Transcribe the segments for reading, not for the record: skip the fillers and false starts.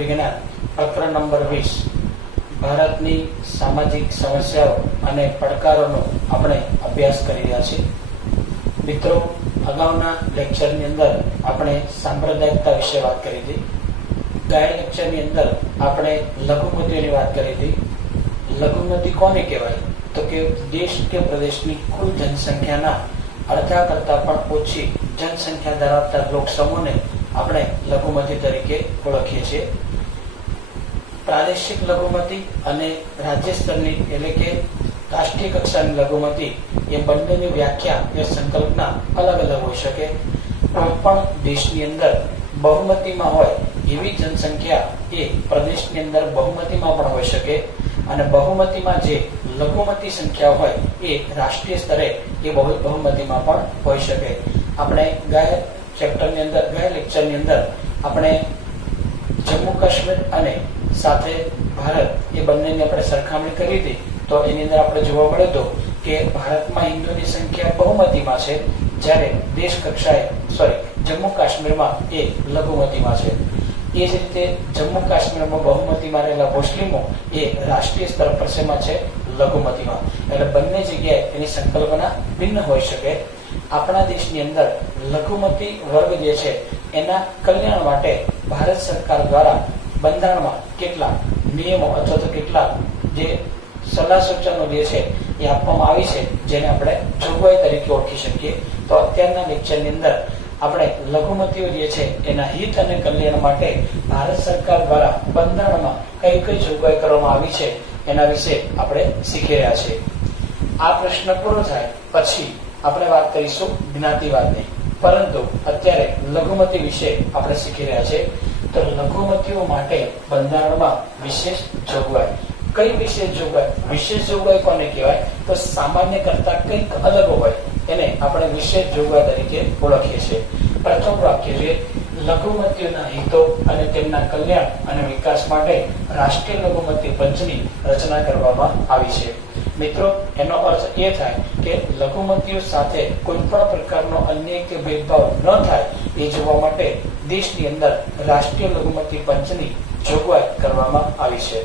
વિજ્ઞાન પ્રકરણ નંબર 20 ભારતની સામાજિક સમસ્યાઓ અને પડકારોનો આપણે અભ્યાસ કરી રહ્યા છીએ. મિત્રો, અગાઉના લેક્ચરની અંદર આપણે સાંપ્રદાયિકતા વિશે વાત કરી હતી. ગયા લેક્ચરની અંદર આપણે લઘુમતીઓની વાત કરી હતી. લઘુમતી કોને કહેવાય? તો કે દેશ કે પ્રદેશની કુલ જનસંખ્યાના અડધા કરતા પણ ઓછી જનસંખ્યા ધરાવતા લોક સમૂહને આપણે લઘુમતી તરીકે ઓળખીએ છીએ. પ્રાદેશિક લઘુમતી અને રાજ્ય સ્તરની એટલે કે રાષ્ટ્રીય કક્ષાની લઘુમતી એ બંનેની વ્યાખ્યા કે સંકલ્પના અલગ અલગ હોઈ શકે. કોઈ પણ દેશની અંદર બહુમતીમાં હોય એવી જનસંખ્યા એ પ્રદેશની અંદર બહુમતીમાં પણ હોઈ શકે અને બહુમતીમાં જે લઘુમતી સંખ્યા હોય એ રાષ્ટ્રીય સ્તરે એ બહુમતીમાં પણ હોઈ શકે. આપણે ગયા ચેપ્ટરની અંદર ગયા લેક્ચરની અંદર આપણે જમ્મુ કાશ્મીર અને સાથે ભારત એ બંનેની આપણે સરખામણી કરી હતી. તો એની અંદર આપણે જોવા મળ્યું હતું કે ભારતમાં હિન્દુની સંખ્યા બહુમતીમાં છે, જ્યારે દેશ કક્ષાએ જમ્મુ કાશ્મીરમાં એ લઘુમતીમાં છે. એ જ રીતે જમ્મુ કાશ્મીરમાં બહુમતીમાં રહેલા મુસ્લિમો એ રાષ્ટ્રીય સ્તર પર શેમાં છે? લઘુમતીમાં. એટલે બંને જગ્યાએ એની સંકલ્પના ભિન્ન હોઈ શકે. આપણા દેશની અંદર લઘુમતી વર્ગ જે છે એના કલ્યાણ માટે ભારત સરકાર દ્વારા બંધારણમાં કેટલાક નિયમો અથવા તો કેટલાક જે સલાહ સૂચનો જે છે એ આપવામાં આવી છે, જેને આપણે જોગવાઈ તરીકે ઓળખી શકીએ. તો અત્યારના લેક્ચરની અંદર આપણે લઘુમતીઓ જે છે એના હિત અને કલ્યાણ માટે ભારત સરકાર દ્વારા બંધારણમાં કઈ કઈ જોગવાઈ કરવામાં આવી છે એના વિશે આપણે શીખી રહ્યા છીએ. આ પ્રશ્ન પૂરો થાય પછી આપણે વાત કરીશું જ્ઞાતિવાદની, પરંતુ અત્યારે લઘુમતી વિશે આપણે શીખી રહ્યા છીએ. તો લઘુમતીઓ માટે બંધારણમાં વિશેષ જોગવાઈ. કઈ વિશેષ જોગવાઈ? વિશેષ જોગવાઈ કોને કહેવાય? તો સામાન્ય કરતા કંઈક અલગ હોય એને આપણે વિશેષ જોગવાઈ તરીકે ઓળખીએ છીએ. પ્રથમ વાક્ય છે, લઘુમતીઓના હિતો અને તેમના કલ્યાણ અને વિકાસ માટે રાષ્ટ્રીય લઘુમતી પંચની રચના કરવામાં આવી છે. મિત્રો, એનો અર્થ એ થાય કે લઘુમતીઓ સાથે કોઈ પણ પ્રકારનો અન્યાય કે ભેદભાવ ન થાય એ જોવા માટે દેશની અંદર રાષ્ટ્રીય લઘુમતી પંચની જોગવાઈ કરવામાં આવી છે.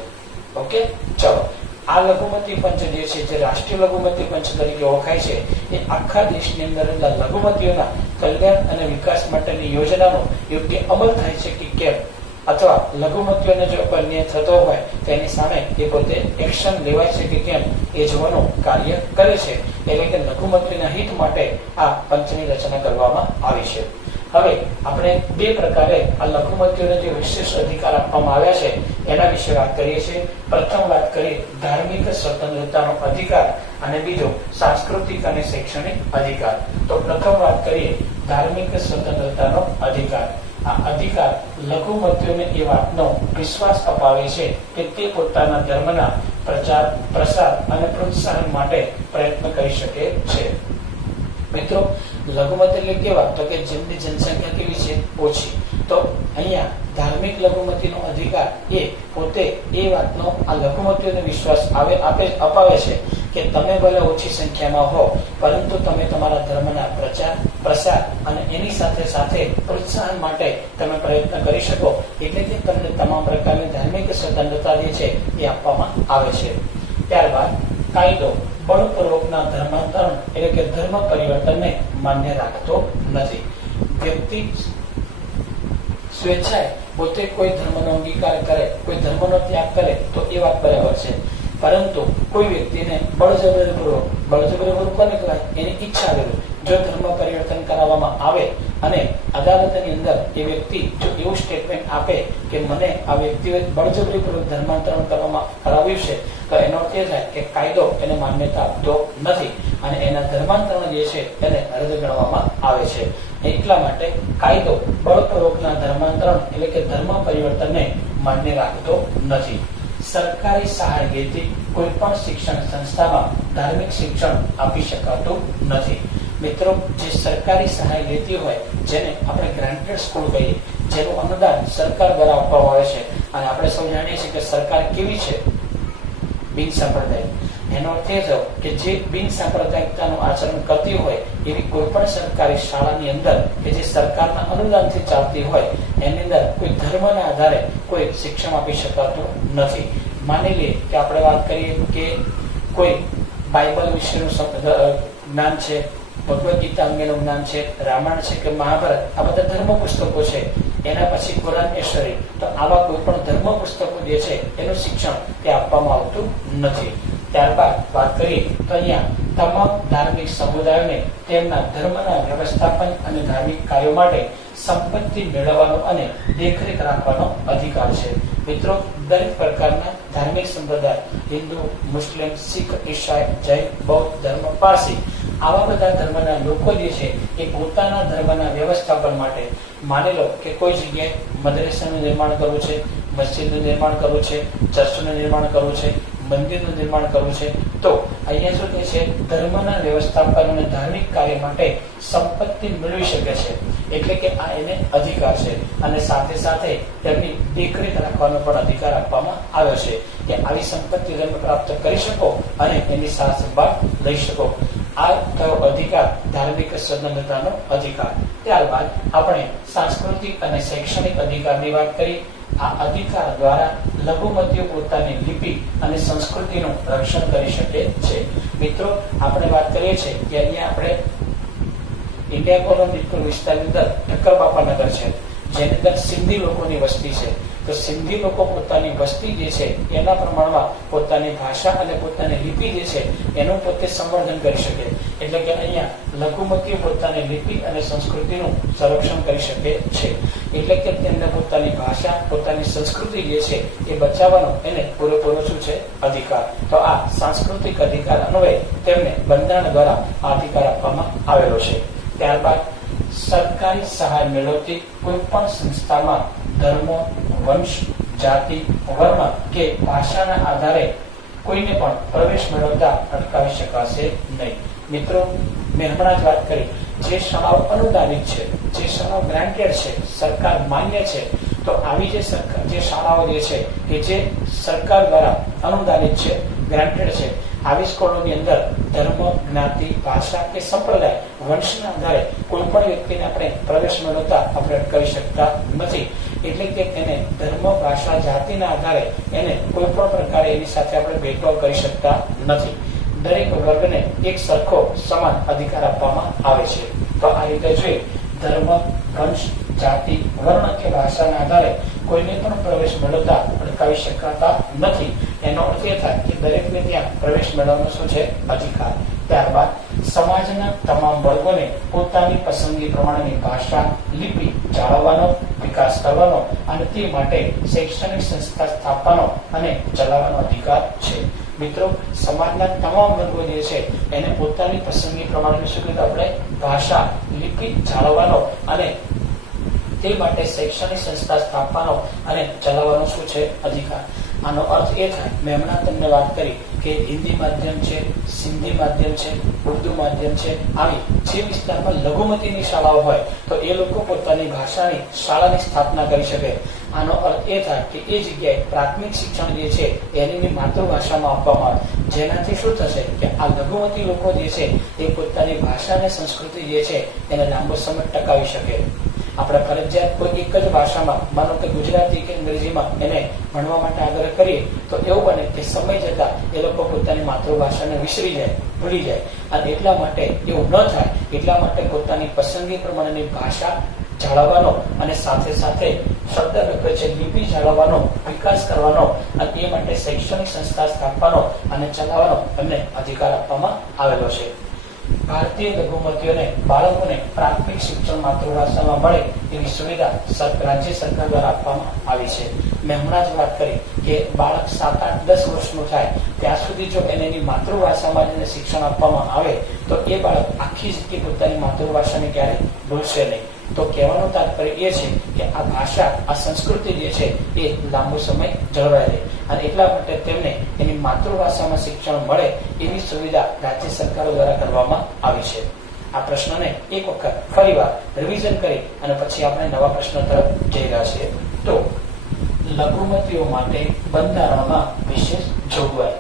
ઓકે, ચલો. આ લઘુમતી પંચ જે છે, જે રાષ્ટ્રીય લઘુમતી પંચ તરીકે ઓળખાય છે, એ આખા દેશની અંદર લઘુમતીઓના કલ્યાણ અને વિકાસ માટેની યોજનાનો યોગ્ય અમલ થાય છે કે કેમ, અથવા લઘુમતીઓને જો અન્યાય થતો હોય તેની સામે એ પોતે એક્શન લેવાય છે કે કેમ એ જોવાનું કાર્ય કરે છે. એટલે કે લઘુમતીના હિત માટે આ પંચની રચના કરવામાં આવી છે. હવે આપણે બે પ્રકારે આ લઘુમતીઓને જે વિશેષ અધિકાર આપવામાં આવ્યા છે એના વિશે વાત કરીએ છીએ. પ્રથમ વાત કરીએ ધાર્મિક સ્વતંત્રતાનો અધિકાર અને બીજો સાંસ્કૃતિક અને શૈક્ષણિક અધિકાર. તો પ્રથમ વાત કરીએ ધાર્મિક સ્વતંત્રતાનો અધિકાર. આ અધિકાર લઘુમતીઓને એ વાતનો વિશ્વાસ અપાવે છે કે તે પોતાના ધર્મના પ્રચાર, પ્રસાર અને પ્રોત્સાહન માટે પ્રયત્ન કરી શકે છે. મિત્રો, લઘુમતી એટલે કેવા? તો કે જેમની જનસંખ્યા કેવી છે? ઓછી. તો અહીંયા ધાર્મિક લઘુમતીનો અધિકાર એ પોતે એ વાતનો આ લઘુમતીઓને વિશ્વાસ અપાવે છે કે તમે ભલે ઓછી સંખ્યામાં હો, પરંતુ તમે તમારા ધર્મના પ્રચાર, પ્રસાર અને એની સાથે સાથે પ્રોત્સાહન માટે તમે પ્રયત્ન કરી શકો. એટલે કે તમને તમામ પ્રકારની ધાર્મિક સ્વતંત્રતા જે છે એ આપવામાં આવે છે. ત્યારબાદ કાયદો બળપૂર્વકના ધર્માંતરણ એટલે કે ધર્મ પરિવર્તનને માન્ય રાખતો નથી. વ્યક્તિ સ્વેચ્છાએ પોતે કોઈ ધર્મનો અંગીકાર કરે, કોઈ ધર્મનો ત્યાગ કરે તો એ વાત બરાબર છે, પરંતુ કોઈ વ્યક્તિને બળજબરીપૂર્વક કોને કહેવાય? એની ઈચ્છા વિરુદ્ધ જો ધર્મ પરિવર્તન કરાવવામાં આવે અને અદાલતની અંદર એ વ્યક્તિ જો એવું સ્ટેટમેન્ટ આપે કે મને આ વ્યક્તિએ બળજબરીપૂર્વક ધર્માંતરણ કરાવ્યું છે, તો એનો અર્થ એ થાય કે કાયદો એને માન્યતા આપતો નથી અને એના ધર્માંતરણ જે છે એને રદ ગણવામાં આવે છે. એટલા માટે કાયદો બળપૂર્વકના ધર્માંતરણ એટલે કે ધર્મ પરિવર્તનને માન્ય રાખતો નથી. સરકારી સહાય લેતી કોઈ પણ શિક્ષણ સંસ્થામાં ધાર્મિક શિક્ષણ આપી શકાતું નથી. મિત્રો, જે સરકારી સહાય લેતી હોય, જેને આપણે ગ્રાન્ટેડ સ્કૂલ કહીએ, જેનું અનુદાન સરકાર દ્વારા આપવામાં આવે છે, અને આપણે સૌ જાણીએ છીએ કે સરકાર કેવી છે? બિન સાંપ્રદાયિક. એનો અર્થ એ થયો કે જે બિન સાંપ્રદાયિકતાનું આચરણ કરતી હોય એવી કોઈ પણ સરકારી શાળાની અંદર કે જે સરકારના અનુદાનથી ચાલતી હોય એની અંદર કોઈ ધર્મના આધારે કોઈ શિક્ષણ આપી શકાતું નથી. માની લઈએ કે આપણે વાત કરીએ કે કોઈ બાઇબલ વિશેનું જ્ઞાન છે, ભગવદ્ ગીતા અંગેનું જ્ઞાન છે, રામાયણ છે કે મહાભારત, આ બધા ધર્મ પુસ્તકો છે. એના પછી કુરાન એ શરીફ, તો આવા કોઈ પણ ધર્મ પુસ્તકો જે છે એનું શિક્ષણ તે આપવામાં આવતું નથી. ત્યારબાદ વાત કરીએ તો અહીંયા તમામ ધાર્મિક સમુદાયોને તેમના ધર્મના વ્યવસ્થાપન અને ધાર્મિક કાર્યો માટે સંપત્તિ મેળવવાનો અને દેખરેખ રાખવાનો અધિકાર છે. મિત્રો, દરેક પ્રકારના ધાર્મિક સંપ્રદાય, હિન્દુ, મુસ્લિમ, શીખ, ઈસાઈ, જૈન, બૌદ્ધ ધર્મ, પારસી, આવા બધા ધર્મના લોકો જે છે એ પોતાના ધર્મના વ્યવસ્થાપન માટે, માની લો કે કોઈ જગ્યાએ મદ્રેસાનું નિર્માણ કરવું છે, મસ્જિદનું નિર્માણ કરવું છે, ચર્ચનું નિર્માણ કરવું છે, મંદિરનું નિર્માણ કરવું છે, તો અહીંયા શું કહે છે, ધર્મના વ્યવસ્થાપન અને ધાર્મિક કાર્ય માટે સંપત્તિ મેળવી શકે છે. એટલે કે આ એને અધિકાર છે અને સાથે સાથે તેમની દેખરેખ રાખવાનો પણ અધિકાર આપવામાં આવ્યો છે કે આવી સંપત્તિ તમે પ્રાપ્ત કરી શકો અને એની સાર સંભાળ લઈ શકો. આ કયો અધિકાર? ધાર્મિક સ્વતંત્રતાનો અધિકાર. ત્યારબાદ આપણે સાંસ્કૃતિક અને શૈક્ષણિક અધિકારની વાત કરી. આ અધિકાર દ્વારા લઘુમતીઓ પોતાની લિપિ અને સંસ્કૃતિનું રક્ષણ કરી શકે છે. મિત્રો, આપણે વાત કરીએ છીએ કે અહીંયા આપણે ઇન્ડિયા કોલોનીલ વિસ્તારની અંદર ઠક્કરબાપાનગર છે, જેની અંદર સિંધી લોકોની વસ્તી છે. તો સિંધી લોકો પોતાની વસ્તી જે છે એના પ્રમાણમાં પોતાની ભાષા અને પોતાની લિપિ જે છે એનું પોતે સંવર્ધન કરી શકે. એટલે કે અહીંયા લઘુમતીઓ પોતાની લિપિ અને સંસ્કૃતિનું સંરક્ષણ કરી શકે છે. એટલે કે તેમને પોતાની ભાષા, પોતાની સંસ્કૃતિ જે છે એ બચાવવાનો એને પૂરેપૂરો શું છે? અધિકાર. તો આ સાંસ્કૃતિક અધિકાર અન્વયે તેમને બંધારણ દ્વારા આ અધિકાર આપવામાં આવેલો છે. ત્યારબાદ સરકારી સહાય મેળવતી કોઈ પણ સંસ્થામાં ધર્મ, વંશ, જાતિ, વર્ણ કે ભાષાના આધારે કોઈને પણ પ્રવેશ મેળવતા અટકાવી શકાશે નહીં. મિત્રો, મેં હમણાં જ વાત કરી, જે શાળાઓ અનુદાનિત છે, જે શાળાઓ ગ્રાન્ટેડ છે, સરકાર માન્ય છે, તો આવી જે શાળાઓ જે છે કે જે સરકાર દ્વારા અનુદાનિત છે, ગ્રાન્ટેડ છે, આવી સ્કૂલોની અંદર ધર્મ, જ્ઞાતિ, ભાષા કે સંપ્રદાય, વંશના આધારે કોઈ પણ વ્યક્તિને આપણે પ્રવેશ મેળવતા આપણે અટકાવી શકતા નથી. એટલે કે તેને ધર્મ, ભાષા, જાતિના આધારે એને કોઈ પણ પ્રકારે એની સાથે આપણે ભેદભાવ કરી શકતા નથી. દરેક વર્ગને એક સરખો સમાન અધિકાર આપવામાં આવે છે. તો આ રીતે જોઈએ, ધર્મ, વંશ, જાતિ, વર્ણ કે ભાષાના આધારે કોઈને પણ પ્રવેશ મેળવતા અટકાવી શકાતા નથી. એનો અર્થ એ થાય કે દરેકને ત્યાં પ્રવેશ મેળવવાનો શું છે? અધિકાર. ત્યારબાદ સમાજના તમામ વર્ગોને પોતાની પસંદગી પ્રમાણેની ભાષા, લિપિ જાળવવાનો, વિકાસ કરવાનો અને તે માટે શૈક્ષણિક સંસ્થા સ્થાપવાનો અને ચલાવવાનો અધિકાર છે. મિત્રો, સમાજના તમામ વર્ગો જે છે એને પોતાની પસંદગી પ્રમાણે શું કીધું આપણે? ભાષા, લિપિ જાળવવાનો અને તે માટે શૈક્ષણિક સંસ્થા સ્થાપવાનો અને ચલાવવાનો શું છે? અધિકાર. આનો અર્થ એ થાય, મેં હમણાં તમને વાત કરી કે હિન્દી માધ્યમ છે, સિંધી માધ્યમ છે, ઉર્દુ માધ્યમ છે, આવી જે વિસ્તારમાં લઘુમતીની શાળાઓ હોય તો એ લોકો પોતાની ભાષાની શાળાની સ્થાપના કરી શકે. આનો અર્થ એ થાય કે એ જગ્યાએ પ્રાથમિક શિક્ષણ જે છે એની માતૃભાષામાં આપવામાં આવે, જેનાથી શું થશે કે આ લઘુમતી લોકો જે છે એ પોતાની ભાષા અને સંસ્કૃતિ જે છે એને લાંબો સમય ટકાવી શકે. આપણે ફરજિયાત કોઈ એક જ ભાષામાં, માનો કે ગુજરાતી કે અંગ્રેજીમાં એને ભણવા માટે આગ્રહ કરીએ તો એવું બને કે સમય જતા એ લોકો પોતાની માતૃભાષાને વિસરી જાય, ભૂલી જાય. અને એટલા માટે એવું ન થાય, એટલા માટે પોતાની પસંદગી પ્રમાણેની ભાષા જાળવવાનો અને સાથે સાથે શબ્દ છે લિપિ જાળવવાનો, વિકાસ કરવાનો અને એ માટે શૈક્ષણિક સંસ્થા સ્થાપવાનો અને ચલાવવાનો એમને અધિકાર આપવામાં આવેલો છે. ભારતીય લઘુમતીઓને બાળકોને પ્રાથમિક શિક્ષણ માતૃભાષામાં મળે એવી સુવિધા રાજ્ય સરકાર દ્વારા આપવામાં આવી છે. મેં હમણાં જ વાત કરી કે બાળક 7, 8, 10 વર્ષનું થાય ત્યાં સુધી જો એને એની માતૃભાષામાં એને શિક્ષણ આપવામાં આવે તો એ બાળક આખી જિંદગી પોતાની માતૃભાષાને ક્યારેય ભૂલશે નહીં. તો કહેવાનું તાત્પર્ય એ છે કે આ ભાષા, આ સંસ્કૃતિ જે છે એ લાંબો સમય જળવાઈ રહે અને એટલા માટે તેમને એની માતૃભાષામાં શિક્ષણ મળે એવી સુવિધા રાજ્ય સરકારો દ્વારા કરવામાં આવી છે. આ પ્રશ્નને એક વખત ફરીવાર રિવિઝન કરી અને પછી આપણે નવા પ્રશ્ન તરફ જઈ રહ્યા છીએ. તો લઘુમતીઓ માટે બંધારણમાં વિશેષ જોગવાઈ.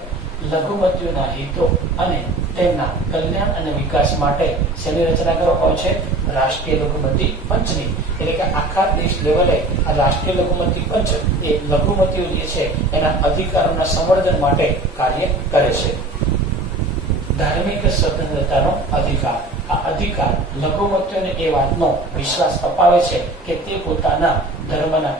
લઘુમતીઓના હિતો અને તેમના કલ્યાણ અને વિકાસ માટે શેની રચના કરવામાં આવે છે? રાષ્ટ્રીય લઘુમતી પંચની. એટલે કે આખા દેશ લેવલે આ રાષ્ટ્રીય લઘુમતી પંચ એ લઘુમતીઓ જે છે એના અધિકારોના સંવર્ધન માટે કાર્ય કરે છે. ધાર્મિક સ્વતંત્રતાનો અધિકાર. આ અધિકાર લઘુમતીઓને એ વાતનો વિશ્વાસ અપાવે છે કે તે પોતાના ધર્મના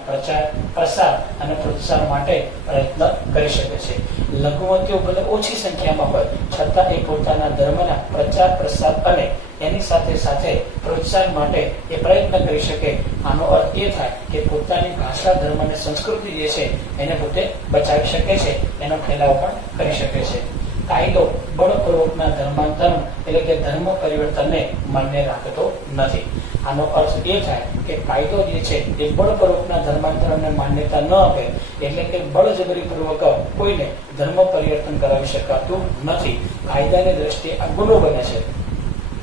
પ્રસાર અને પ્રોત્સાહન માટે પ્રયત્ન કરી શકે છે. લઘુમતીઓ ભલે ઓછી સંખ્યામાં હોય છતાં એ પોતાના ધર્મના પ્રચાર પ્રસાર અને એની સાથે સાથે પ્રોત્સાહન માટે એ પ્રયત્ન કરી શકે. આનો અર્થ એ થાય કે પોતાની ભાષા, ધર્મ અને સંસ્કૃતિ જે છે એને પોતે બચાવી શકે છે, એનો ફેલાવો પણ કરી શકે છે. કાયદો બળપૂર્વકના ધર્માંતરણ એટલે કે ધર્મ પરિવર્તનને માન્ય રાખતો નથી. આનો અર્થ એ થાય કે કાયદો જે છે એ બળપૂર્વકના ધર્માંતરણને માન્યતા ન આપે, એટલે કે બળજબરીપૂર્વક કોઈને ધર્મ પરિવર્તન કરાવી શકાતું નથી. કાયદાની દ્રષ્ટિએ આ ગુનો બને છે.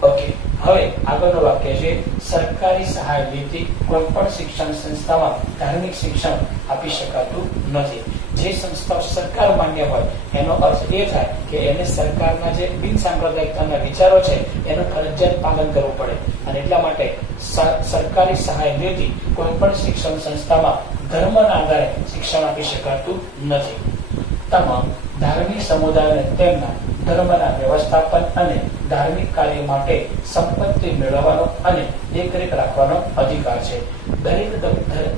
ઓકે, હવે આગળનું વાક્ય છે સરકારી સહાય લેતી કોઈ પણ શિક્ષણ સંસ્થામાં ધાર્મિક શિક્ષણ આપી શકાતું નથી. જે સંસ્થાઓ સરકાર માન્ય હોય એનો અર્થ એ થાય કે એને સરકારના જે બિન સાંપ્રદાયિકતાના વિચારો છે એનું ફરજિયાત પાલન કરવું પડે. અને એટલા માટે સરકારી સહાય લેતી કોઈ પણ શિક્ષણ સંસ્થામાં ધર્મના આધારે શિક્ષણ આપી શકાતું નથી. તમામ ધાર્મિક સમુદાયોને તેમના ધર્મના વ્યવસ્થાપન અને ધાર્મિક કાર્ય માટે સંપત્તિ મેળવવાનો અને દેખરેખ રાખવાનો અધિકાર છે. દરેક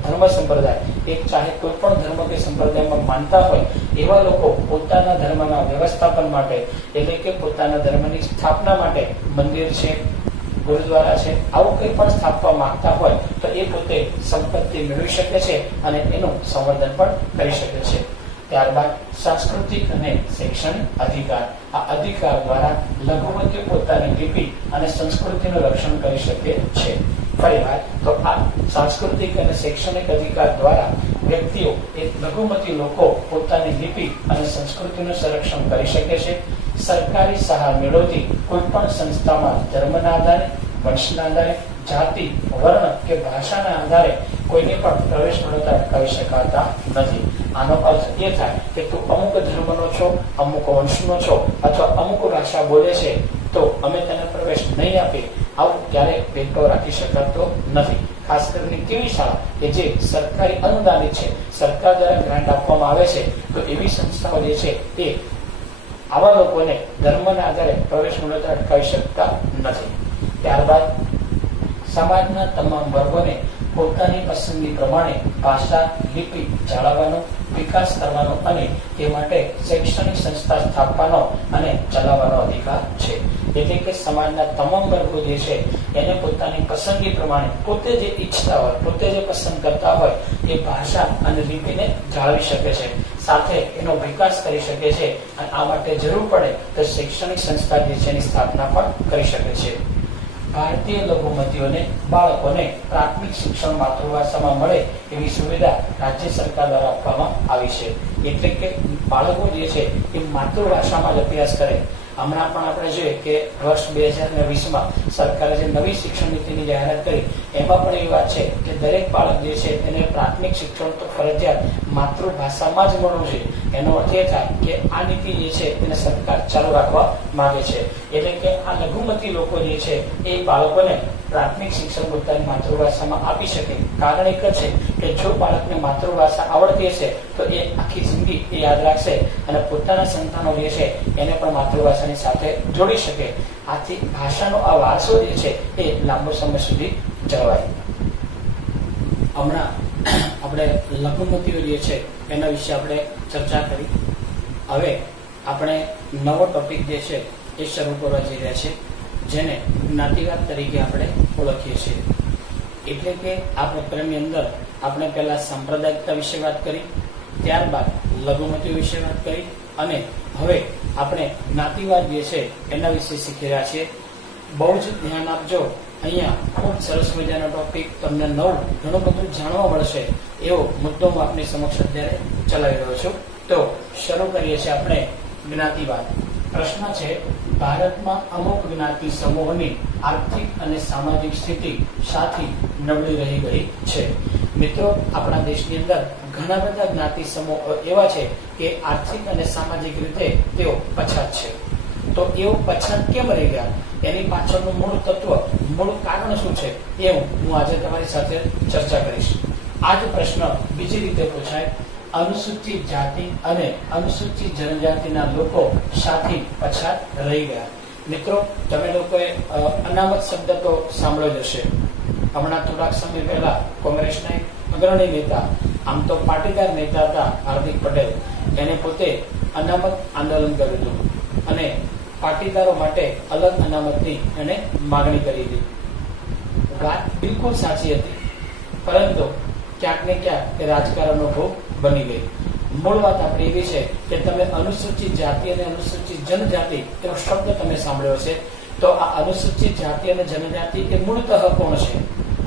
ધર્મ સંપ્રદાય એક ચાહે કોઈ પણ ધર્મ કે સંપ્રદાયમાં માનતા હોય એવા લોકો પોતાના ધર્મના વ્યવસ્થાપન માટે એટલે કે પોતાના ધર્મની સ્થાપના માટે મંદિર છે, ગુરુદ્વારા છે, આવું કંઈ પણ સ્થાપવા માંગતા હોય તો એ પોતે સંપત્તિ મેળવી શકે છે અને એનું સંવર્ધન પણ કરી શકે છે. ત્યારબાદ સાંસ્કૃતિક અને શૈક્ષણિક અધિકાર. આ અધિકાર દ્વારા લઘુમતીઓ પોતાની લિપિ અને સંસ્કૃતિનું રક્ષણ કરી શકે છે. ફરીવાર તો આ સાંસ્કૃતિક અને શૈક્ષણિક અધિકાર દ્વારા વ્યક્તિઓ એ લઘુમતી લોકો પોતાની લિપિ અને સંસ્કૃતિનું સંરક્ષણ કરી શકે છે. સરકારી સહાય મેળવતી કોઈ પણ સંસ્થામાં ધર્મના આધારે, વંશના આધારે, જાતિ, વર્ણ કે ભાષાના આધારે કોઈને પણ પ્રવેશ મેળવતા અટકાવી શકાતા નથી. આનો અર્થ એ થાય કે તું અમુક ધર્મનો છો, અમુક વંશનો છો અથવા અમુક ભાષા બોલે છે તો અમે તેને પ્રવેશ નહીં આપીએ, આવું ક્યારેય ભેદભાવ રાખી શકાતો નથી. ખાસ કરીને કેવી શાળા કે જે સરકારી અનુદાનિત છે, સરકાર દ્વારા ગ્રાન્ટ આપવામાં આવે છે, તો એવી સંસ્થાઓ જે છે એ આવા લોકોને ધર્મના આધારે પ્રવેશ મેળવતા અટકાવી શકતા નથી. ત્યારબાદ સમાજના તમામ વર્ગોને પોતાની પસંદગી પ્રમાણે ભાષા, લિપિ જાળવવાનો, વિકાસ કરવાનો અને તે માટે શૈક્ષણિક સંસ્થા સ્થાપવાનો અને ચલાવવાનો અધિકાર છે. એટલે કે સમાજના તમામ વર્ગો જે છે એને પોતાની પસંદગી પ્રમાણે પોતે જે ઈચ્છતા હોય, પોતે જે પસંદ કરતા હોય એ ભાષા અને લિપિને જાળવી શકે છે, સાથે એનો વિકાસ કરી શકે છે અને આ માટે જરૂર પડે તો શૈક્ષણિક સંસ્થા જે છે એની સ્થાપના પણ કરી શકે છે. ભારતીય લઘુમતીઓને બાળકોને પ્રાથમિક શિક્ષણ માતૃભાષામાં મળે એવી સુવિધા રાજ્ય સરકાર દ્વારા આપવામાં આવી છે. એટલે કે બાળકો જે છે એ માતૃભાષામાં જ અભ્યાસ કરે. હમણાં પણ આપણે જોઈએ કે વર્ષ 2020માં સરકારે જે નવી શિક્ષણ નીતિની જાહેરાત કરી એમાં પણ એવી વાત છે કે દરેક બાળક જે છે તેને પ્રાથમિક શિક્ષણ તો ફરજિયાત માતૃભાષામાં જ મળવું જોઈએ. એનો અર્થ એ થાય કે આ નીતિ જે છે તેને સરકાર ચાલુ રાખવા માંગે છે. એટલે કે આ લઘુમતી લોકો જે છે એ બાળકોને પ્રાથમિક શિક્ષણ પોતાની માતૃભાષામાં આપી શકે. કારણ એક જ છે કે જો બાળકને માતૃભાષા આવડતી હશે તો એ આખી જિંદગી એ યાદ રાખશે અને પોતાના સંતાનો જે છે એને પણ માતૃભાષાની સાથે જોડી શકે. આથી ભાષાનો આ વારસો જે છે એ લાંબો સમય સુધી જળવાય. હમણાં આપણે લઘુમતીઓ જે છે એના વિશે આપણે ચર્ચા કરી. હવે આપણે નવો ટોપિક જે છે એ શરૂ કરવા જઈ રહ્યા છે, જેને જ્ઞાતિવાદ તરીકે આપણે ઓળખીએ છીએ. એટલે કે આ પ્રકરણની અંદર આપણે પહેલા સાંપ્રદાયિકતા વિશે વાત કરી, ત્યારબાદ લઘુમતીઓ વિશે વાત કરી અને હવે આપણે જ્ઞાતિવાદ જે છે એના વિશે શીખી રહ્યા છીએ. બહુ જ ધ્યાન આપજો. અહીંયા ખૂબ સરસ મજાનો ટોપિક, તમને નવું ઘણું બધું જાણવા મળશે એવો મુદ્દો હું આપની સમક્ષ અત્યારે ચલાવી રહ્યો છું. તો શરૂ કરીએ છીએ આપણે જ્ઞાતિવાદ. પ્રશ્ન છે, ભારતમાં અમુક જ્ઞાતિ સમૂહની આર્થિક અને સામાજિક સ્થિતિ શાથી નબળી રહી ગઈ છે? મિત્રો, આપણા દેશની અંદર ઘણા બધા જ્ઞાતિ સમૂહ એવા છે કે આર્થિક અને સામાજિક રીતે તેઓ પછાત છે. તો એવો પછાત કેમ રહી ગયા, એની પાછળનું મૂળ તત્વ, મૂળ કારણ શું છે, એ હું આજે તમારી સાથે ચર્ચા કરીશ. આ જ પ્રશ્ન બીજી રીતે પૂછાય, અનુસૂચિત જાતિ અને અનુસૂચિત જનજાતિના લોકો સાથે પછાત રહી ગયા. મિત્રો, તમે લોકોએ અનામત શબ્દ તો સાંભળ્યો જ હશે. હમણાં થોડાક સમય પહેલા કોંગ્રેસના અગ્રણી નેતા, આમ તો પાટીદાર નેતા હતા હાર્દિક પટેલ, એને પોતે અનામત આંદોલન કર્યું હતું અને પાટીદારો માટે અલગ અનામતની એને માગણી કરી હતી. વાત બિલકુલ સાચી હતી, પરંતુ ક્યાંક ને ક્યાંક એ રાજકારણનો ભોગ બની ગઈ. મૂળ વાત આપણી એવી છે કે તમે અનુસૂચિત જાતિ અને અનુસૂચિત જનજાતિ એનો શબ્દ તમે સાંભળ્યો છે, તો આ અનુસૂચિત જાતિ અને જનજાતિ એ મૂળતઃ કોણ છે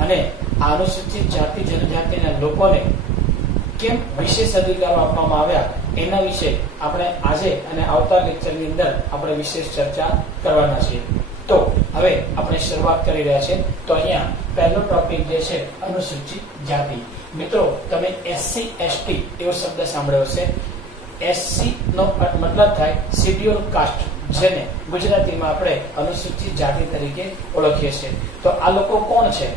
અને આ અનુસૂચિત જાતિ જનજાતિના લોકોને કેમ વિશેષ અધિકારો આપવામાં આવ્યા, એના વિશે આપણે આજે અને આવતા લેક્ચરની અંદર આપણે વિશેષ ચર્ચા કરવાના છીએ. તો હવે આપણે શરૂઆત કરી રહ્યા છીએ. તો અહીંયા પહેલો ટોપિક જે છે અનુસૂચિત જાતિ. મિત્રો, તમે SC ST એવો શબ્દ સાંભળ્યો છે. SC નો મતલબ થાય શેડ્યુલ કાસ્ટ, જેને ગુજરાતીમાં આપણે અનુસૂચિત જાતિ તરીકે ઓળખીએ છીએ. તો આ લોકો કોણ છે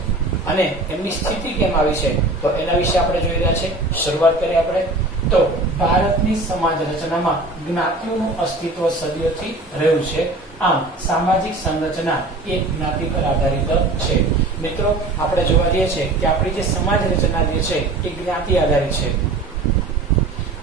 અને એમની સ્થિતિ કેમ આવી છે, તો એના વિશે આપણે જોઈ રહ્યા છીએ. શરૂઆત કરીએ આપણે. તો ભારતની સમાજ રચનામાં જ્ઞાતિઓનું અસ્તિત્વ સદીઓથી રહ્યું છે. આમ સામાજિક સંરચના એ જ્ઞાતિ પર આધારિત છે. મિત્રો, આપણે જોવા જઈએ છીએ કે આપણી જે સમાજ રચના જે છે એ જ્ઞાતિ આધારિત છે.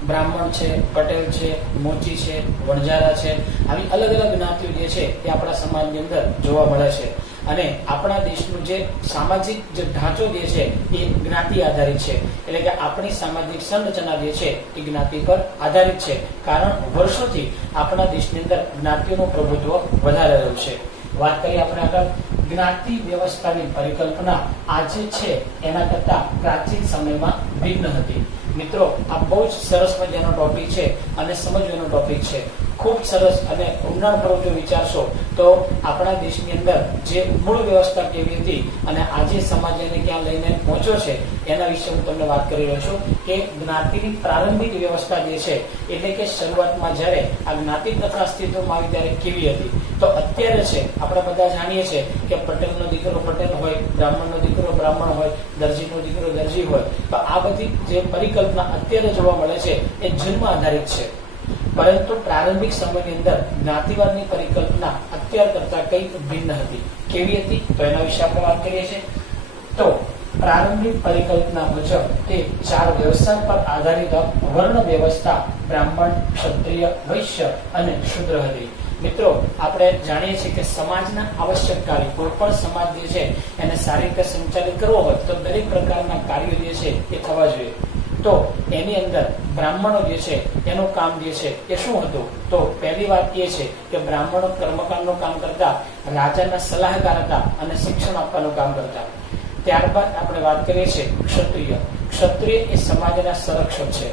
બ્રાહ્મણ છે, પટેલ છે, મોચી છે, વણજારા છે, આવી અલગ અલગ જ્ઞાતિઓ જે છે એ આપણા સમાજની અંદર જોવા મળે છે. અને આપણા દેશનું જે સામાજિક જે ઢાંચો જે છે એ જ્ઞાતિ આધારિત છે. એટલે કે આપણી સામાજિક સંરચના જે છે એ જ્ઞાતિ પર આધારિત છે. કારણ વર્ષોથી આપણા દેશની અંદર જ્ઞાતિઓનું પ્રભુત્વ વધારે રહ્યું છે. વાત કરીએ આપણે આગળ. જ્ઞાતિ વ્યવસ્થાની પરિકલ્પના આજે છે એના કરતા પ્રાચીન સમયમાં ભિન્ન હતી. મિત્રો, આ બહુ જ સરસ મજાનો ટોપિક છે અને સમજવાનો ટોપિક છે. ખૂબ સરસ અને ઊંડાણપૂર્વક જો વિચારશો તો આપણા દેશની અંદર જે મૂળ વ્યવસ્થા કેવી હતી અને આજે સમાજ એને ક્યાં લઈને પહોંચ્યો છે એના વિશે હું તમને વાત કરી રહ્યો છું. કે જ્ઞાતિની પ્રારંભિક વ્યવસ્થા જે છે, એટલે કે શરૂઆતમાં જ્યારે આ જ્ઞાતિ પ્રથા અસ્તિત્વમાં આવી ત્યારે કેવી હતી. તો અત્યારે છે આપણે બધા જાણીએ છીએ કે પટેલનો દીકરો પટેલ હોય, બ્રાહ્મણનો દીકરો બ્રાહ્મણ હોય, દરજીનો દીકરો દરજી હોય. તો આ બધી જે પરિકલ્પના અત્યારે જોવા મળે છે એ જન્મ આધારિત છે. પરંતુ પ્રારંભિક સમયની અંદર જ્ઞાતિવાદની પરિકલ્પના અત્યાર કરતા કંઈક ભિન્ન હતી. કેવી હતી તો એના વિશે આપણે વાત કરીએ છીએ. તો પ્રારંભિક પરિકલ્પના મુજબ તે 4 વ્યવસાય પર આધારિત વર્ણ વ્યવસ્થા બ્રાહ્મણ, ક્ષત્રિય, વૈશ્ય અને શૂદ્ર હતી. મિત્રો, આપણે જાણીએ છીએ કે સમાજના આવશ્યક કાર્ય, કોઈ પણ સમાજ જે છે એને સારી રીતે સંચાલિત કરવો હોય તો દરેક પ્રકારના કાર્યો જે છે એ થવા જોઈએ. તો એની અંદર બ્રાહ્મણો જે છે એનું કામ જે છે એ શું હતું, તો પહેલી વાત એ છે કે બ્રાહ્મણો કર્મકાંડનું કામ કરતા, રાજાના સલાહકાર હતા અને શિક્ષણ આપવાનું કામ કરતા. ત્યારબાદ આપણે વાત કરીએ છીએ ક્ષત્રિય. ક્ષત્રિય એ સમાજના સંરક્ષક છે.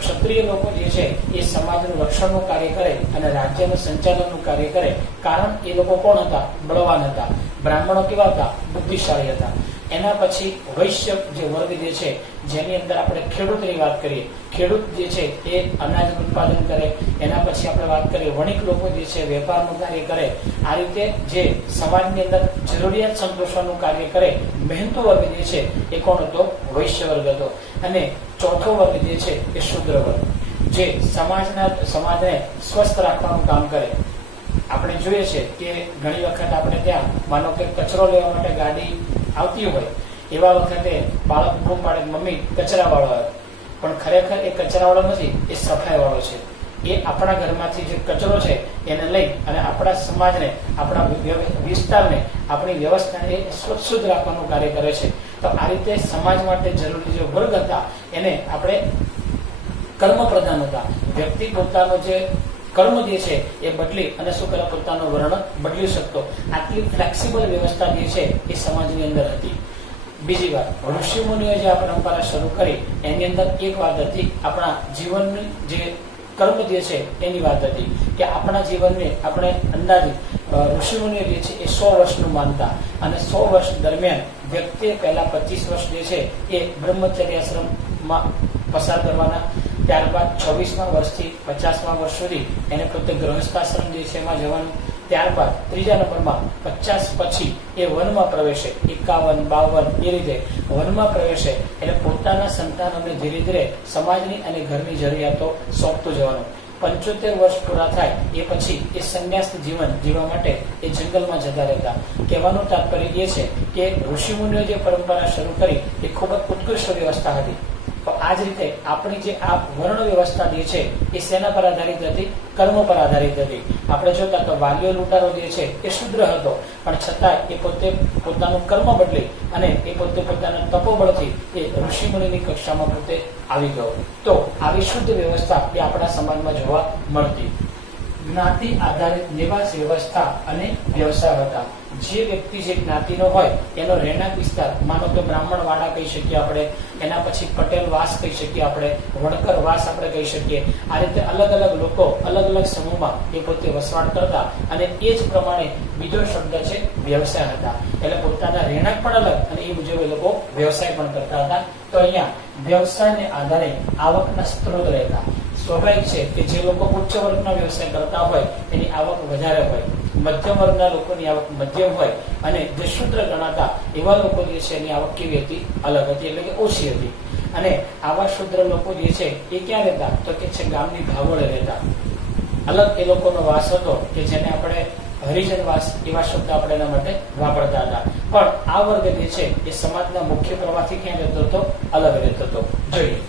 ક્ષત્રિય લોકો જે છે એ સમાજનું રક્ષણનું કાર્ય કરે અને રાજ્યનું સંચાલનનું કાર્ય કરે. કારણ એ લોકો કોણ હતા? બળવાન હતા. બ્રાહ્મણો કેવા હતા? બુદ્ધિશાળી હતા. એના પછી વૈશ્ય જે વર્ગ જે છે, જેની અંદર આપણે ખેડૂતની વાત કરીએ. ખેડૂત જે છે એ અનાજ ઉત્પાદન કરે. એના પછી આપણે વાત કરીએ વણિક લોકો જે છે વેપારનું કાર્ય કરે. આ રીતે જે સમાજની અંદર જરૂરિયાત સંતોષવાનું કાર્ય કરે, મહેનતુ વર્ગ જે છે એ કોણ હતો? વૈશ્ય વર્ગ હતો. અને ચોથો વર્ગ જે છે એ શૂદ્ર વર્ગ, જે સમાજને સ્વસ્થ રાખવાનું કામ કરે. આપણે જોઈએ છે કે ઘણી વખત આપણે ત્યાં માનો કે કચરો લેવા માટે ગાડી આવતી હોય, એવા વખતે બાળક બૂમ પાડે, મમ્મી કચરા વાળો આવે. પણ ખરેખર એ કચરા વાળો નથી, એ સફાઈ વાળો છે. એ આપણા ઘરમાંથી જે કચરો છે એને લઈ અને આપણા સમાજને, આપણા વિસ્તારને, આપણી વ્યવસ્થાને શુદ્ધ રાખવાનું કાર્ય કરે છે. તો આ રીતે સમાજ માટે જરૂરી જે વર્ગ હતા એને આપણે કર્મ પ્રધાન હતા. વ્યક્તિ પોતાનો જે કર્મ જે છે એ બદલી અને શું કરે? પોતાનો વર્ણ બદલી શકતો. આટલી ફ્લેક્સિબલ વ્યવસ્થા જે છે એ સમાજની અંદર હતી. બીજી વાત, ઋષિ મુનિઓએ જે આ પરંપરા શરૂ કરી એની અંદર એક વાત હતી, આપણા જીવનની જે કર્મ જે છે એની વાત હતી કે આપણા જીવનને આપણે અંદાજિત ઋષિ મુનિઓ જે છે એ 100 વર્ષનું માનતા. અને 100 વર્ષ દરમિયાન વ્યક્તિએ પહેલા 25 વર્ષ જે છે એ બ્રહ્મચર્યાશ્રમમાં પસાર કરવાના. ત્યારબાદ 26મા વર્ષથી 50મા વર્ષ સુધી એને પોતે ગૃહસ્થાશ્રમ જે છે એમાં જવાનું. ત્યારબાદ ત્રીજા નંબરમાં 50 પછી એ વનમાં પ્રવેશે, 51, 52 એ રીતે વનમાં પ્રવેશે એટલે પોતાના સંતાનોને ધીરે ધીરે સમાજની અને ઘરની જરૂરિયાતો સોંપતું જવાનું. 75 વર્ષ પૂરા થાય એ પછી એ સંન્યાસ જીવન જીવવા માટે એ જંગલમાં જતા રહેતા. કહેવાનું તાત્પર્ય એ છે કે ઋષિમુનિઓ જે પરંપરા શરૂ કરી એ ખૂબ જ ઉત્કૃષ્ટ વ્યવસ્થા હતી. તો આ જ રીતે આપણી જે આ વર્ણ વ્યવસ્થા જે છે એ શેના પર આધારિત હતી? કર્મ પર આધારિત હતી. આપણે જોતા તો વાલીઓ લૂંટારો જે છે એ શુદ્ર હતો, પણ છતાં એ પોતે પોતાનું કર્મ બદલી અને એ પોતે પોતાના તપોબળથી એ ઋષિમુનિની કક્ષામાં પોતે આવી ગયો. તો આવી શુદ્ધ વ્યવસ્થા એ આપણા સમાજમાં જોવા મળતી. જ્ઞાતિ આધારિત નિવાસ વ્યવસ્થા અને વ્યવસાય હતા. જે વ્યક્તિ જે જ્ઞાતિનો હોય એનો રહેણાંક વિસ્તાર, માનો કે બ્રાહ્મણ વાડા કહી શકીએ આપણે, એના પછી પટેલ વાસ કહી શકીએ આપણે, વણકર વાસ આપણે કહી શકીએ. આ રીતે અલગ અલગ લોકો અલગ અલગ સમૂહમાં એ પોતે વસવાટ કરતા અને એ જ પ્રમાણે બીજો શબ્દ છે વ્યવસાય હતા. એટલે પોતાના રહેણાંક પણ અલગ અને એ મુજબ એ લોકો વ્યવસાય પણ કરતા હતા. તો અહીંયા વ્યવસાયને આધારે આવકના સ્ત્રોત રહેતા. સ્વાભાવિક છે કે જે લોકો ઉચ્ચ વર્ગના વ્યવસાય કરતા હોય એની આવક વધારે હોય, મધ્યમ વર્ગના લોકોની આવક મધ્યમ હોય અને જે શુદ્ર ગણાતા એવા લોકો જે છે એની આવક કેવી હતી? અલગ હતી, એટલે કે ઓછી હતી. અને આવા શુદ્ર લોકો જે છે એ ક્યાં રહેતા? તો કે છે ગામની ભાગોળે રહેતા. અલગ એ લોકોનો વાસ હતો કે જેને આપણે હરિજનવાસ એવા શબ્દ આપણે એના માટે વાપરતા હતા. પણ આ વર્ગ જે છે એ સમાજના મુખ્ય પ્રવાહથી ક્યાં રહેતો હતો? અલગ રહેતો હતો. જોઈએ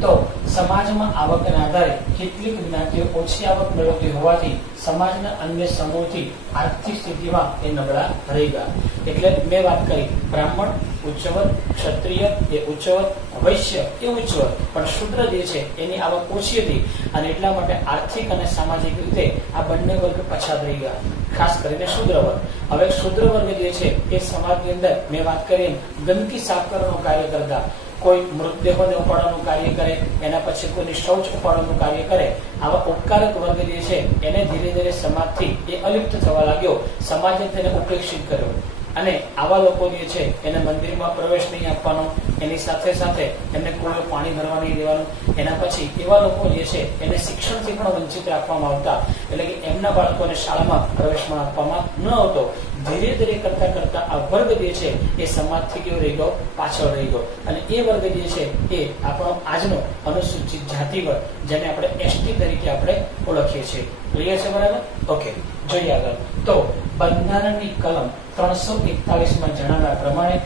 તો સમાજમાં આવકના આધારે કેટલીક જ્ઞાતિઓ ઓછી આવક મેળવતી હોવાથી સમાજના અન્ય સમૂહથી આર્થિક સ્થિતિમાં એ નબળા રહી ગયા. એટલે મેં વાત કરી, બ્રાહ્મણ ઉચ્ચવર્ગ, ક્ષત્રિય એ ઉચ્ચવર્ગ, વૈશ્ય એ ઉચ્ચવર્ગ, પણ શુદ્ર જે છે એની આવક ઓછી હતી અને એટલા માટે આર્થિક અને સામાજિક રીતે આ બંને વર્ગ પછાત રહી ગયા, ખાસ કરીને શુદ્ર વર્ગ. હવે શુદ્ર વર્ગ જે છે એ સમાજની અંદર મેં વાત કરી ગંદકી સાફ કરવાનું કાર્ય કરતા, કોઈ મૃતદેહોને ઉપાડવાનું કાર્ય કરે, એના પછી કોઈની શૌચ ઉપાડવાનું કાર્ય કરે. આવા ઉપકારક વર્ગ જે છે એને ધીરે ધીરે સમાજથી એ અલિપ્ત થવા લાગ્યો, સમાજે તેને ઉપેક્ષિત કર્યો. અને આવા લોકો જે છે એને મંદિરમાં પ્રવેશ નહીં આપવાનો, એની સાથે સાથે એમને કોઈ પાણી ભરવા નહીં દેવાનું. એના પછી એવા લોકો જે છે એને શિક્ષણથી પણ વંચિત રાખવામાં આવતા, એટલે કે એમના બાળકોને શાળામાં પ્રવેશમાં આપવામાં ન આવતો. ધીરે ધીરે કરતા કરતા આ વર્ગ જે છે એ સમાજથી કેવો રહી ગયો? પાછળ રહી ગયો. અને એ વર્ગ જે છે એ આપણો આજનો અનુસૂચિત જાતિ વર્ગ, જેને આપણે એસટી તરીકે આપણે ઓળખીએ છીએ. ક્લિયર છે? બરાબર? ઓકે, જોઈએ આગળ. તો બંધારણની કલમ 341માં જણાવ્યા પ્રમાણે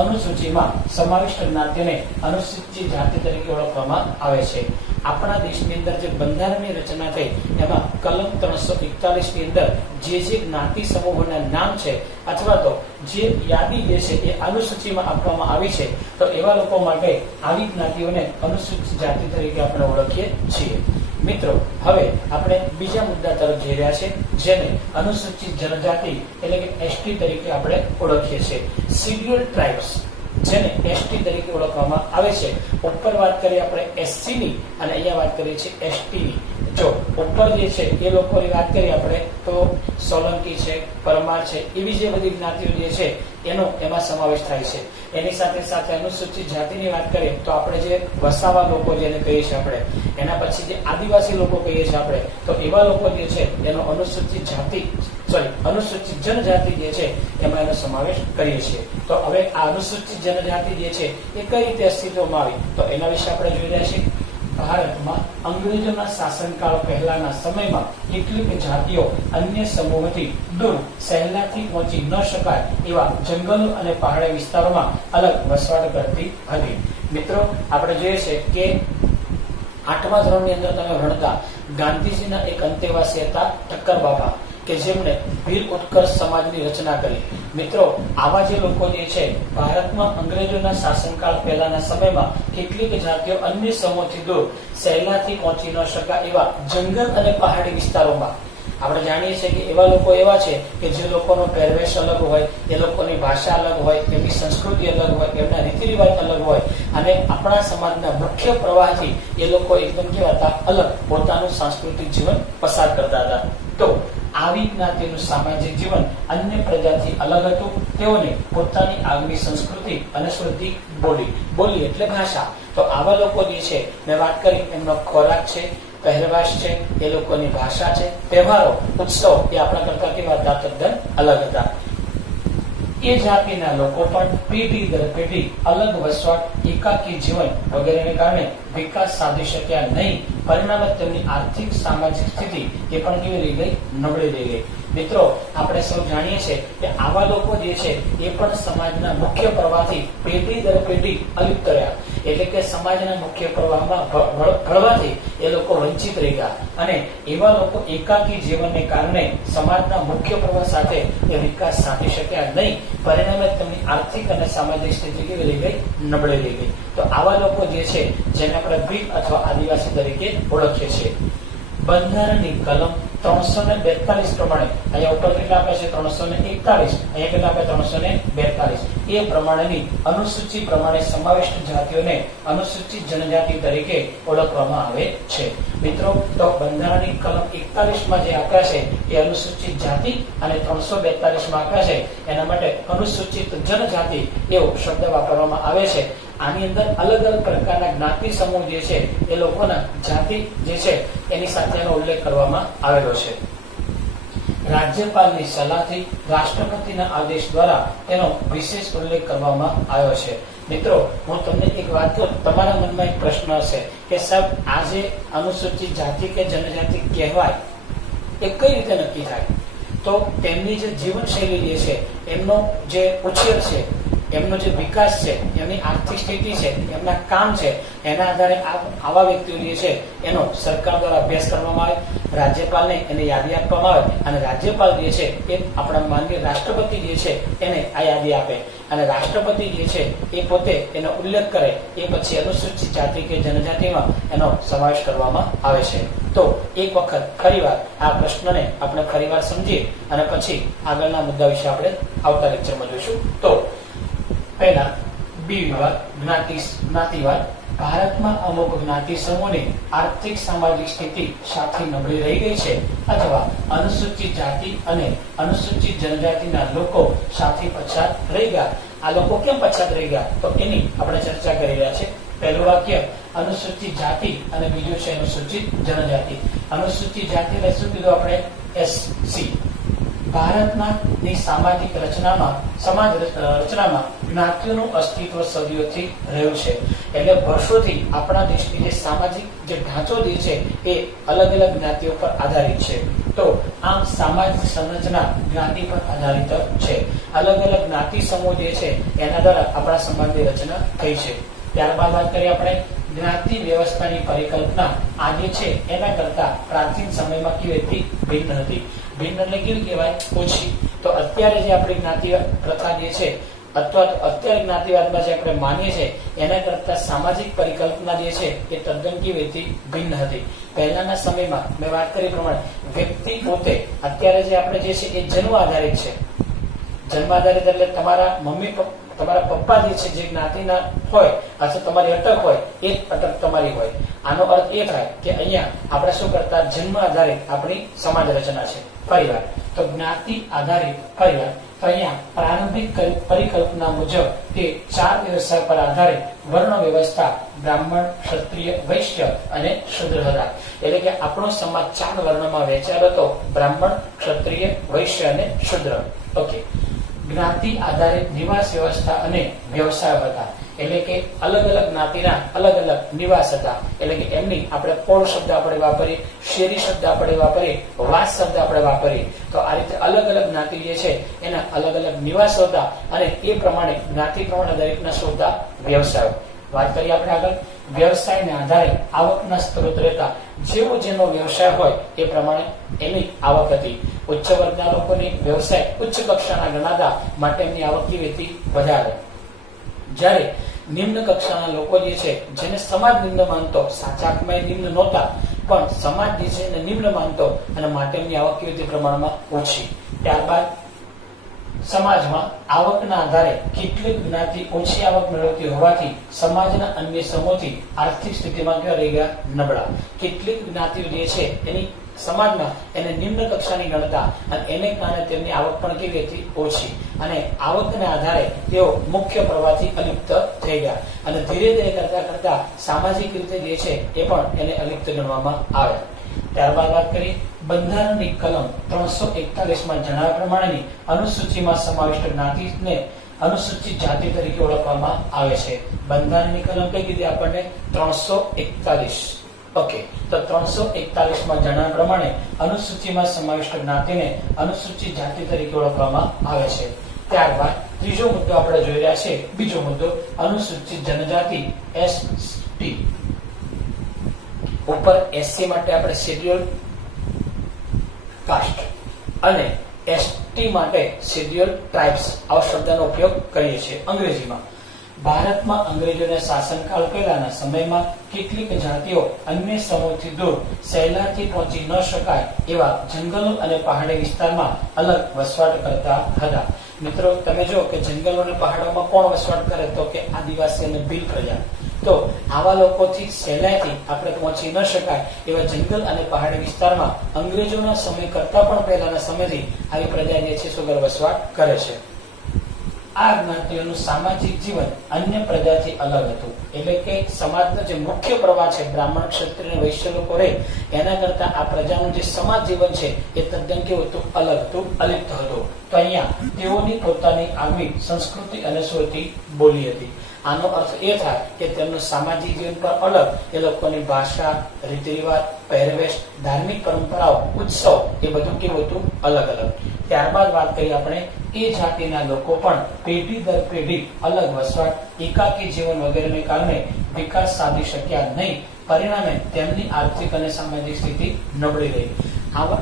અનુસૂચિમાં સમાવિષ્ટ જ્ઞાતિને અનુસૂચિત જાતિ તરીકે ઓળખવામાં આવે છે. આપણા દેશની અંદર જે બંધારણની રચના થઈ એમાં કલમ 341 ની અંદર જે જ્ઞાતિ સમૂહોના નામ છે અથવા તો જે યાદી જે છે એ અનુસૂચિમાં આપવામાં આવી છે, તો એવા લોકો માટે આવી જ્ઞાતિઓને અનુસૂચિત જાતિ તરીકે આપણે ઓળખીએ છીએ. મિત્રો, હવે આપણે બીજા મુદ્દા તરફ જઈ રહ્યા છે, જેને અનુસૂચિત જનજાતિ એટલે કે એસટી તરીકે આપણે ઓળખીએ છીએ. શેડ્યુલ્ડ ટ્રાઇબ્સ જેને એસટી તરીકે ઓળખવામાં આવે છે. ઉપર વાત કરીએ આપણે એસસી ની અને અહીંયા વાત કરીએ છીએ એસટી ની. જો ઉપર જે છે એ લોકોની વાત કરીએ આપણે તો સોલંકી છે, પરમાર છે, એવી જે બધી જ્ઞાતિઓ જે છે એનો એમાં સમાવેશ થાય છે. એની સાથે સાથે અનુસૂચિત જાતિની વાત કરીએ તો આપણે જે વસાવા લોકો જેને કહીએ છીએ આપણે, એના પછી જે આદિવાસી લોકો કહીએ છીએ આપણે, તો એવા લોકો જે છે એનો અનુસૂચિત જનજાતિ જે છે એમાં એનો સમાવેશ કરીએ છીએ. તો હવે આ અનુસૂચિત જનજાતિ જે છે એ કઈ રીતે અસ્તિત્વમાં આવી, તો એના વિશે આપણે જોઈ રહ્યા છીએ. ભારતમાં અંગ્રેજોના શાસનકાળ પહેલાના સમયમાં કેટલીક જાતિઓ અન્ય સમૂહથી દૂર સહેલાથી પહોંચી ન શકાય એવા જંગલો અને પહાડી વિસ્તારોમાં અલગ વસવાટ કરતી હતી. મિત્રો, આપણે જોઈએ છે કે 8મા ધોરણની અંદર તમે ભણતા ગાંધીજીના એક અંતેવાસી હતા ઠક્કર બાપા, કે જેમણે વીર ઉત્કર્ષ સમાજની રચના કરી. મિત્રો, આવા જે લોકો જે છે ભારતમાં અંગ્રેજોના શાસનકાળ પહેલાના સમયમાં કેટલીક જાતિઓ અન્ય સમૂહથી દૂર સહેલાથી પહોંચી ન શકાય એવા જંગલ અને પહાડી વિસ્તારોમાં, આપણે જાણીએ છીએ કે એવા લોકો એવા છે કે જે લોકોનો પહેરવેશ અલગ હોય, એ લોકોની ભાષા અલગ હોય, એમની સંસ્કૃતિ અલગ હોય, એમના રીતિ રિવાજ અલગ હોય અને આપણા સમાજના મુખ્ય પ્રવાહથી એ લોકો એકદમ કેવા હતા? અલગ પોતાનું સાંસ્કૃતિક જીવન પસાર કરતા હતા. તો આવી જ્ઞાતિનું સામાજિક જીવન અન્ય પ્રજાથી અલગ હતું. તેઓને પોતાની આગવી સંસ્કૃતિ અને શુદ્ધ બોલી એટલે ભાષા તો આવા લોકો જે છે મેં વાત કરી એમનો ખોરાક છે, પહેરવાશ છે, એ લોકોની ભાષા છે, તહેવારો, ઉત્સવ એ આપણા કરતા કેવા હતા? તદ્દન અલગ હતા. એ જાતિના લોકો પણ પેઢી દર પેઢી અલગ વસવાટ, એકાકી જીવન વગેરેને કારણે વિકાસ સાધી શક્યા નહીં. પરિણામે તેમની આર્થિક સામાજિક સ્થિતિ એ પણ કેવી રહી ગઈ? નબળી રહી ગઈ. મિત્રો, આપણે સૌ જાણીએ છીએ કે આવા લોકો જે છે એ પણ સમાજના મુખ્ય પ્રવાહથી પેઢી દર પેઢી અલિપ્ત રહ્યા. એટલે કે સમાજના મુખ્ય પ્રવાહમાં ભળવાથી એ લોકો વંચિત રહી ગયા અને એવા લોકો એકાકી જીવનને કારણે સમાજના મુખ્ય પ્રવાહ સાથે એ વિકાસ સાધી શક્યા નહીં. પરિણામે તેમની આર્થિક અને સામાજિક સ્થિતિ કેવી રહી ગઈ? નબળી રહી ગઈ. તો આવા લોકો જે છે જેને આપણે ભીલ અથવા આદિવાસી તરીકે ઓળખીએ છીએ. બંધારણની કલમ 342 પ્રમાણે અહીંયા ઉપર કેટલા આપે છે? 341. અહીંયા કેટલા આપે? 342. એ પ્રમાણેની અનુસૂચિ પ્રમાણે સમાવિષ્ટ જાતિઓને અનુસૂચિત જનજાતિ તરીકે ઓળખવામાં આવે છે. મિત્રો, તો બંધારણની કલમ 41 માં જે આપ્યા છે એ અનુસૂચિત જાતિ અને 342 માં આપ્યા છે એના માટે અનુસૂચિત જનજાતિ એવો શબ્દ વાપરવામાં આવે છે. આની અંદર અલગ અલગ પ્રકારના જ્ઞાતિ સમૂહ જે છે એ લોકોના જાતિ જે છે એની સાથેનો ઉલ્લેખ કરવામાં આવેલો છે. રાજ્યપાલની સલાહથી રાષ્ટ્રપતિના આદેશ દ્વારા તેનો વિશેષ ઉલ્લેખ કરવામાં આવ્યો છે. મિત્રો, હું તમને એક વાત કહું, તમારા મનમાં એક પ્રશ્ન હશે કે સાહેબ આ જે અનુસૂચિત જાતિ કે જનજાતિ કહેવાય એ કઈ રીતે નક્કી થાય? તો તેમની જે જીવનશૈલી જે છે, એમનો જે ઉછેર છે, એમનો જે વિકાસ છે, એમની આર્થિક સ્થિતિ છે, એમના કામ છે, એના આધારે આવા વ્યક્તિઓ જે છે એનો સરકાર દ્વારા અભ્યાસ કરવામાં આવે, રાજ્યપાલને એને યાદી આપવામાં આવે અને રાજ્યપાલ જે છે એ આપણા માનનીય રાષ્ટ્રપતિ જે છે એને આ યાદી આપે અને રાષ્ટ્રપતિ જે છે એ પોતે એનો ઉલ્લેખ કરે. એ પછી અનુસૂચિત જાતિ કે જનજાતિમાં એનો સમાવેશ કરવામાં આવે છે. તો એક વખત ફરીવાર આ પ્રશ્નને આપણે ફરીવાર સમજીએ અને પછી આગળના મુદ્દા વિશે આપણે આવતા લેક્ચરમાં જોઈશું. તો પહેલા બી વિભાગ, જ્ઞાતિવાદ. ભારતમાં અમુક જ્ઞાતિ સમૂહની આર્થિક સામાજિક સ્થિતિ સાથે નબળી રહી ગઈ છે અથવા અનુસૂચિત જાતિ અને અનુસૂચિત જનજાતિના લોકો સાથે પછાત રહી ગયા. આ લોકો કેમ પછાત રહી ગયા? તો એની આપણે ચર્ચા કરી રહ્યા છે. પહેલું વાક્ય અનુસૂચિત જાતિ અને બીજું છે અનુસૂચિત જનજાતિ. અનુસૂચિત જાતિ એટલે શું કીધું આપણે? એસસી. ભારતના સામાજિક રચનામાં જ્ઞાતિઓનું અસ્તિત્વ સદીઓથી રહ્યું છે. એટલે વર્ષોથી આપણા દેશની જે સામાજિક જે ઢાંચો જે છે એ અલગ અલગ જ્ઞાતિઓ પર આધારિત છે. તો આમ સામાજિક સંરચના જ્ઞાતિ પર આધારિત છે. અલગ અલગ જ્ઞાતિ સમૂહ જે છે એના દ્વારા આપણા સમાજની રચના થઈ છે. ત્યારબાદ વાત કરીએ આપણે જ્ઞાતિ વ્યવસ્થાની પરિકલ્પના આજે છે એના કરતા પ્રાચીન સમયમાં કેવી હતી? ભિન્ન હતી. ભિન્ન એટલે કેવી કહેવાય? ઓછી. તો અત્યારે જે આપણી જ્ઞાતિ પ્રથા જે છે અથવા તો અત્યારે જ્ઞાતિવાદમાં જે આપણે માનીએ છીએ એના કરતા સામાજિક પરિકલ્પના જે છે એ તદ્દન કેવી હતી? ભિન્ન હતી. પહેલાના સમયમાં મેં વાત કરી પ્રમાણે વ્યક્તિ પોતે અત્યારે જે આપણે જે છે એ જન્મ આધારિત છે. જન્મ આધારિત એટલે તમારા તમારા પપ્પા જે છે જે જ્ઞાતિના હોય અથવા તમારી અટક હોય એ અટક તમારી હોય. આનો અર્થ એ થાય કે અહીંયા આપણે શું કરતા? જન્મ આધારિત આપણી સમાજ રચના છે. પરિવાર તો જ્ઞાતિ આધારિત પરિવાર. તો અહીંયા પ્રારંભિક પરિકલ્પના મુજબ તે 4 વ્યવસાય પર આધારિત વર્ણ વ્યવસ્થા બ્રાહ્મણ, ક્ષત્રિય, વૈશ્ય અને શૂદ્ર હતા. એટલે કે આપણો સમાજ 4 વર્ણમાં વહેંચાયેલો હતો: બ્રાહ્મણ, ક્ષત્રિય, વૈશ્ય અને શૂદ્ર. ઓકે. જ્ઞાતિ આધારિત નિવાસ વ્યવસ્થા અને વ્યવસાય હતા. એટલે કે અલગ અલગ જ્ઞાતિના અલગ અલગ નિવાસ હતા. એટલે કે એમની આપણે પોળ શબ્દ આપણે વાપરીએ, શેરી શબ્દ આપણે વાપરીએ, વાસ શબ્દ આપણે વાપરીએ. તો આ રીતે અલગ અલગ જ્ઞાતિ જે છે એના અલગ અલગ નિવાસ હતા અને એ પ્રમાણે જ્ઞાતિ પ્રમાણે દરેકના શું હતા? વ્યવસાયો. વાત કરીએ આપણે આગળ. વ્યવસાયને આધારે આવકના સ્ત્રોત રહેતા. જેવો જેનો વ્યવસાય હોય એ પ્રમાણે એની આવક હતી. ઉચ્ચ વર્ગના લોકોની વ્યવસાય ઉચ્ચ કક્ષાના ગણાતા માટે એમની આવક કેવી હતી? વધારે. જ્યારે નિમ્ન કક્ષાના લોકો જે છે જેને સમાજ નિમ્ન માનતો, સાચા અર્થમાં નિમ્ન નહોતા પણ સમાજ જે છે એને નિમ્ન માનતો અને માટે એમની આવક કેવી હતી? પ્રમાણમાં ઓછી. ત્યારબાદ સમાજમાં આવકના આધારે કેટલીક જ્ઞાતિ ઓછી આવક મેળવતી હોવાથી સમાજના અન્ય સમૂહથી આર્થિક સ્થિતિમાં કેવા રહી ગયા? નબળા. કેટલીક જ્ઞાતિઓ જે છે એની સમાજમાં એને નિમ્ન કક્ષાની ગણતા અને એને કારણે તેમની આવક પણ કેવી હતી? ઓછી. અને આવકના આધારે તેઓ મુખ્ય પ્રવાહથી અલિપ્ત થઈ ગયા અને ધીરે ધીરે કરતા કરતા સામાજિક રીતે જે છે એ પણ એને અલિપ્ત ગણવામાં આવે. ત્યારબાદ વાત કરીએ બંધારણની કલમ 341 માં જણાવ્યા પ્રમાણેની અનુસૂચિમાં સમાવિષ્ટ જ્ઞાતિને અનુસૂચિત જાતિ તરીકે ઓળખવામાં આવે છે. બંધારણની કલમ કઈ કીધી આપણને? 341. ઓકે, તો 341 માં જણાવ્યા પ્રમાણે અનુસૂચિમાં સમાવિષ્ટ જ્ઞાતિને અનુસૂચિત જાતિ તરીકે ઓળખવામાં આવે છે. ત્યારબાદ ત્રીજો મુદ્દો આપણે જોઈ રહ્યા છે. બીજો મુદ્દો અનુસૂચિત જનજાતિ ST. ઉપર SC માટે આપણે શેડ્યુલ કાસ્ટ અને ST માટે શેડ્યુલ ટ્રાઇબ્સ આવા શબ્દનો ઉપયોગ કરીએ છીએ અંગ્રેજીમાં. ભારતમાં અંગ્રેજોના શાસનકાળ પહેલાના સમયમાં કેટલીક જાતિઓ અન્ય સમૂહથી દૂર સહેલાઈથી પહોંચી ન શકાય એવા જંગલો અને પહાડી વિસ્તારમાં અલગ વસવાટ કરતા હતા. મિત્રો તમે જો કે જંગલો અને પહાડોમાં કોણ વસવાટ કરે? તો કે આદિવાસી અને ભીલ પ્રજા. તો આવા લોકોથી સહેલાઈથી આપણે પહોંચી ન શકાય એવા જંગલ અને પહાડી વિસ્તારમાં અંગ્રેજોના સમય કરતા પણ પહેલાના સમયથી આવી પ્રજા જે છે સુગર વસવાટ કરે છે. આ જ્ઞાતિઓનું સામાજિક જીવન અન્ય પ્રજાથી અલગ હતું. એટલે કે સમાજનો જે મુખ્ય પ્રવાહ છે બ્રાહ્મણ, ક્ષત્રિય, વૈશ્ય લોકો રહે એના કરતા આ પ્રજાનું જે સમાજ જીવન છે એ તદ્દન કેવું હતું? અલગ હતું, અલિપ્ત હતું. તો અહીંયા તેઓની પોતાની આગવી સંસ્કૃતિ અને સુરતી બોલી હતી. આનો અર્થ એ થાય કે તેમનું સામાજિક જીવન પર અલગ, એ લોકોની ભાષા, રીતિ રિવાજ, પહેરવેશ, ધાર્મિક પરંપરાઓ, ઉત્સવ એ બધું કેવું હતું? અલગ અલગ. ત્યારબાદ વાત કરીએ આપણે એ જાતિના લોકો પણ પેઢી દર પેઢી અલગ વસવાટ, એકાકી જીવન વગેરેને કારણે વિકાસ સાધી શક્યા નહીં. પરિણામે તેમની આર્થિક અને સામાજિક સ્થિતિ નબળી રહી.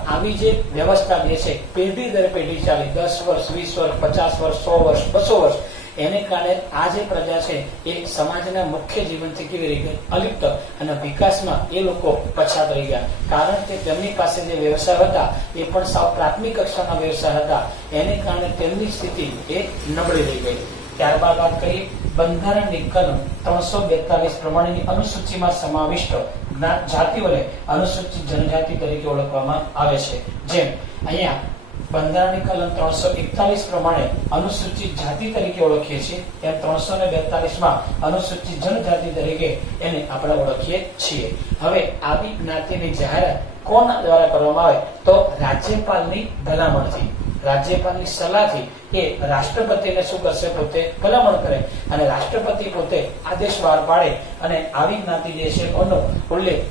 આવી જે વ્યવસ્થા જે છે પેઢી દર પેઢી ચાલી 10 વર્ષ, 20 વર્ષ, 50 વર્ષ, 100 વર્ષ, 200 વર્ષ, એને કારણે આ જે પ્રજા છે એ સમાજના મુખ્ય જીવનથી કેવી રહી ગઈ? અલિપ્ત. અને વિકાસમાં એ લોકો પછાત રહી ગયા. કારણ કે તેમની પાસે જે વ્યવસાય હતા એ પણ સાવ પ્રાથમિક કક્ષાના વ્યવસાય હતા. એને કારણે તેમની સ્થિતિ એ નબળી રહી ગઈ. ત્યારબાદ વાત કરીએ બંધારણની કલમ 342 પ્રમાણેની અનુસૂચિમાં સમાવિષ્ટ જાતિઓને અનુસૂચિત જનજાતિ તરીકે ઓળખવામાં આવે છે. જેમ અહીંયા બંધારણની કલમ 341 પ્રમાણે અનુસૂચિત જાતિ તરીકે ઓળખીએ છીએ એમ 342 માં અનુસૂચિત જનજાતિ તરીકે એને આપણે ઓળખીએ છીએ. હવે આવી જ્ઞાતિની જાહેરાત કોના દ્વારા કરવામાં આવે? તો રાજ્યપાલની ભલામણથી, રાજ્યપાલની સલાહથી એ રાષ્ટ્રપતિને શું કરશે? પોતે ભલામણ કરે અને રાષ્ટ્રપતિ પોતે આદેશ બહાર પાડે અને આવી જ્ઞાતિ જે છે એનો ઉલ્લેખ